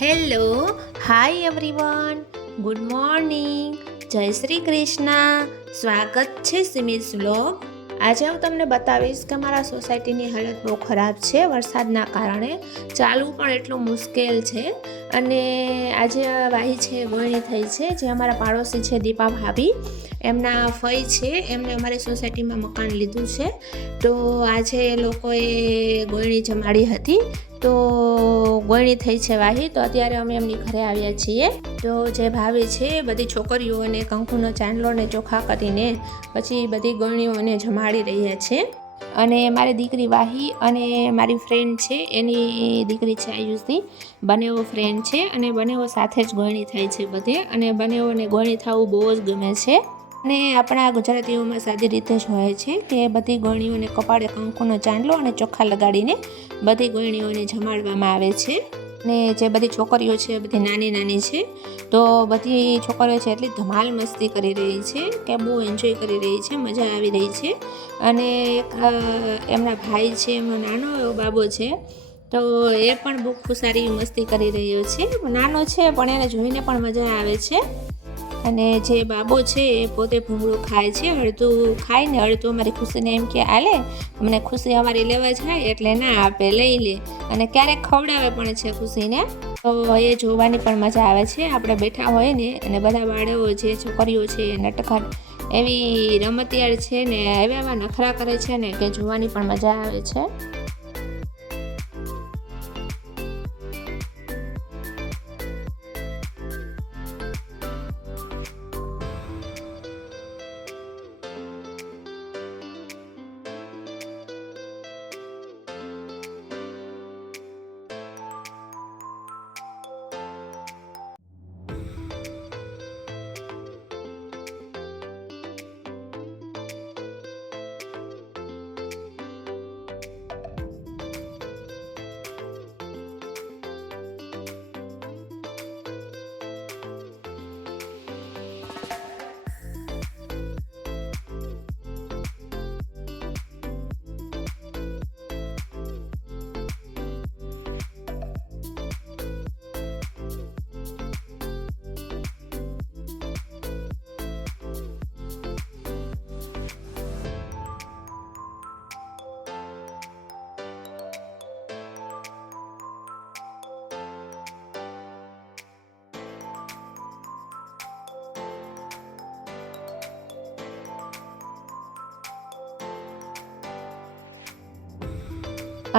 Hello, hi everyone, good morning, જય શ્રી કૃષ્ણ. સ્વાગત છે સિમીઝ વ્લોગ. આજે હું તમને બતાવીશ કે મારા સોસાયટીની હાલત બહુ ખરાબ છે વરસાદના કારણે. ચાલવું પણ એટલું મુશ્કેલ છે. અને આજે વાહી છે ગોળણી થઈ છે, જે અમારા પાડોશી છે દીપા ભાભી, એમના ફઈ છે, એમને અમારી સોસાયટીમાં મકાન લીધું છે. તો આજે એ લોકોએ ગોળણી જમાડી હતી, તો ગોળણી થઈ છે વાહી. તો અત્યારે અમે એમની ઘરે આવ્યા છીએ. તો જે ભાભી છે બધી છોકરીઓને કંકુનો ચાંદલો ને ચોખા કરીને પછી બધી ગોળણીઓને જમાડી રહ્યા છે. અને મારી દીકરી વાહી અને મારી ફ્રેન્ડ છે, એની દીકરી છે આયુષી, બંનેઓ ફ્રેન્ડ છે અને બંનેઓ સાથે જ ગોળણી થાય છે બધે. અને બંનેઓને ગોળણી થવું બહુ જ ગમે છે. અને આપણા ગુજરાતીઓમાં સાદી રીતે જ હોય છે કે બધી ગોળણીઓને કપાળે કંકુનો ચાંદલો અને ચોખા લગાડીને બધી ગોળણીઓને જમાડવામાં આવે છે. અને જે બધી છોકરીઓ છે બધી નાની નાની છે, તો બધી છોકરીઓ છે એટલી ધમાલ મસ્તી કરી રહી છે કે બહુ એન્જોય કરી રહી છે, મજા આવી રહી છે. અને એમના ભાઈ છે, એમનો નાનો એવો બાબો છે, તો એ પણ બહુ ખુશારી મસ્તી કરી રહ્યો છે. નાનો છે પણ એને જોઈને પણ મજા આવે છે. અને જે બાબો છે એ પોતે ભૂંગળું ખાય છે, અડધું ખાય ને અડધું અમારી ખુશીને એમ કે આલે, અમને ખુશી અમારી લેવા જાય એટલે ના આપે, લઈ લે. અને ક્યારેક ખવડાવે પણ છે ખુશીને, તો એ જોવાની પણ મજા આવે છે. આપણે બેઠા હોય ને અને બધા બાળકો જે છોકરીઓ છે એ નટખટ એવી રમતિયાળ છે ને એવા નખરા કરે છે ને કે જોવાની પણ મજા આવે છે.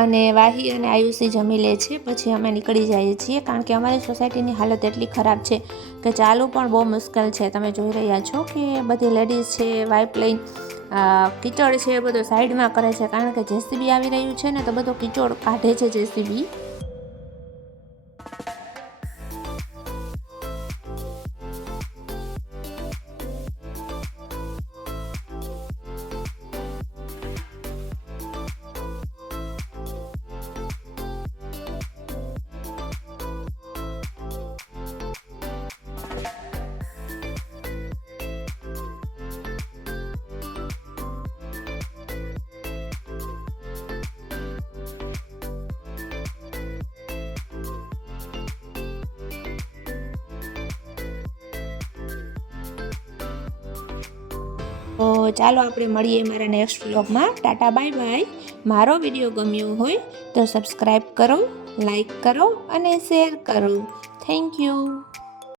અને વાહી અને આયુષી જમી લે છે, પછી અમે નીકળી જઈએ છીએ, કારણ કે અમારી સોસાયટીની હાલત એટલી ખરાબ છે કે ચાલવું પણ બહુ મુશ્કેલ છે. તમે જોઈ રહ્યા છો કે બધી લેડીઝ છે વાઇપ લઈને કીચડ છે એ બધું સાઈડમાં કરે છે, કારણ કે જેસીબી આવી રહ્યું છે ને, તો બધો કીચડ કાઢે છે જેસીબી. તો ચાલો આપણે મળીએ મારા નેક્સ્ટ વ્લોગમાં. Tata, bye bye. મારો વિડીયો ગમ્યો હોય તો સબસ્ક્રાઈબ કરો, લાઈક કરો અને શેર કરો. Thank you.